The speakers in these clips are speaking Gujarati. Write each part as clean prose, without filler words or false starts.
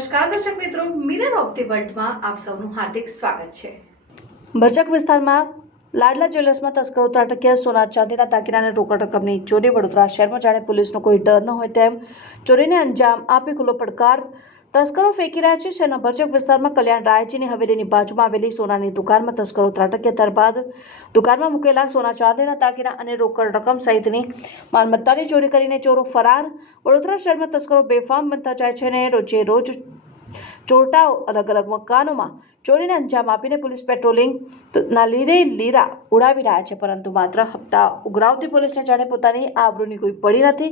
નમસ્કાર દર્શક મિત્રો, મિરર ઓફ ધી વર્લ્ડમાં આપ સૌનું હાર્દિક સ્વાગત છે। ભરચક વિસ્તારમાં લાડલા જ્વેલર્સમાં તસ્કરો ત્રાટક્યા। સોના ચાંદીના દાગીનાને રોકડ રકમની ચોરી। વડોદરા શહેરમાં જાણે પોલીસનો કોઈ ડર ન હોય તેમ ચોરીને અંજામ આપી ખુલ્લો પડકાર તસ્કરો ફેંકી રહ્યા છે। શહેરના ભરચક વિસ્તારમાં કલ્યાણ રાયજીની હવેલીની બાજુમાં આવેલી સોનાની દુકાનમાં તસ્કરો ત્રાટક્યા। ત્યારબાદ દુકાનમાં મૂકેલા સોના ચાંદીના દાગીના અને રોકડ રકમ સહિતની માલમત્તાની ચોરી કરીને ચોરો ફરાર। વડોદરા શહેરમાં તસ્કરો બેફામ બનતા જાય છે અને રોજે રોજ ચોરટાઓ અલગ અલગ મકાનોમાં ચોરીને અંજામ આપીને પોલીસ પેટ્રોલિંગ ના લીરા ઉડાવી રહ્યા છે, પરંતુ માત્ર હપ્તા ઉઘરાવતી પોલીસને જાણે પોતાની આબરૂની કોઈ પડી નથી।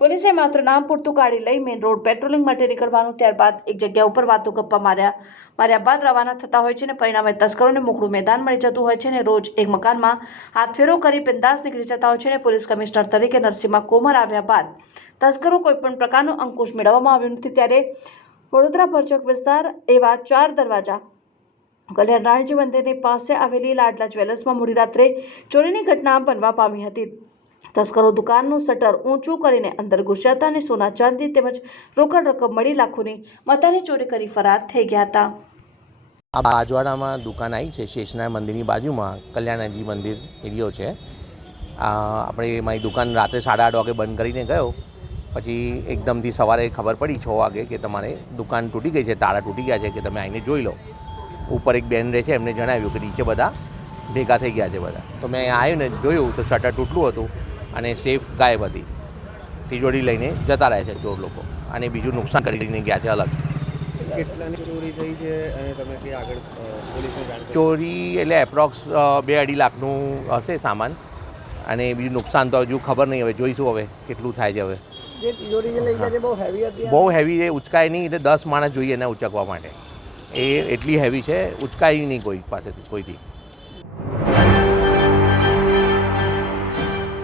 પોલીસે માત્ર નામ પૂરતું કાઢી લઈ મેઇન રોડ પેટ્રોલિંગ માટે નીકળવાનું, ત્યારબાદ એક જગ્યા ઉપર વાતો ગપ્પા માર્યા બાદ રવાના થતા હોય છે અને પરિણામે તસ્કરોને મોકળું મેદાન મળી જતું હોય છે અને રોજ એક મકાનમાં હાથફેરો કરી બિંદાસ નીકળી જતા હોય છે અને પોલીસ કમિશનર તરીકે નરસિંહા કોમર આવ્યા બાદ તસ્કરો કોઈ પણ પ્રકારનો અંકુશ મેળવવામાં આવ્યો નથી। ત્યારે વડોદરા ભરચક વિસ્તાર એવા 4 દરવાજા કલ્યાણ રાયજી મંદિરની પાસે આવેલી લાડલા જ્વેલર્સમાં મોડી રાત્રે ચોરીની ઘટના બનવા પામી હતી। તસ્કરો દુકાનનું શટર ઊંચું કરીને અંદર ઘૂસ્યા હતા અને સોના ચાંદી તેમજ રોકડ રકમ મળી લાખોની મત્તાની ચોરી કરી ફરાર થઈ ગયા હતા। આ બાજવાડામાં દુકાન આવી છે, શેષનારાયણ મંદિરની બાજુમાં કલ્યાણજી મંદિર એરિયો છે। આપણે મારી દુકાન રાત્રે 8:30 વાગે બંધ કરીને ગયો, પછી એકદમથી સવારે ખબર પડી 6 વાગે કે તમારે દુકાન તૂટી ગઈ છે, તાળા તૂટી ગયા છે, કે તમે આવીને જોઈ લો। ઉપર એક બેન રહે છે, એમને જણાવ્યું કે નીચે બધા ભેગા થઈ ગયા છે બધા, તો મેં આવ્યું ને જોયું તો શટર તૂટલું હતું અને સેફ ગાયબ હતી। તિજોરી લઈને જતા રહ્યા છે ચોર લોકો અને બીજું નુકસાન કરીને ગયા છે અલગ। કેટલાની ચોરી થઈ છે અને તમે કે આગળ પોલીસને જાણ કરી? ચોરી એટલે એપ્રોક્સ 2-2.5 લાખનું હશે સામાન, અને બીજું નુકસાન તો હજુ ખબર નહીં, હવે જોઈશું હવે કેટલું થાય છે। હવે જે તિજોરી જે લઈ ગયા છે બહુ હેવી હતી? બહુ હેવી છે, ઉચકાય નહીં, એટલે 10 માણસ જોઈએ એને ઉચકવા માટે। એ એટલી હેવી છે, ઉચકાય નહીં કોઈ પાસેથી કોઈથી।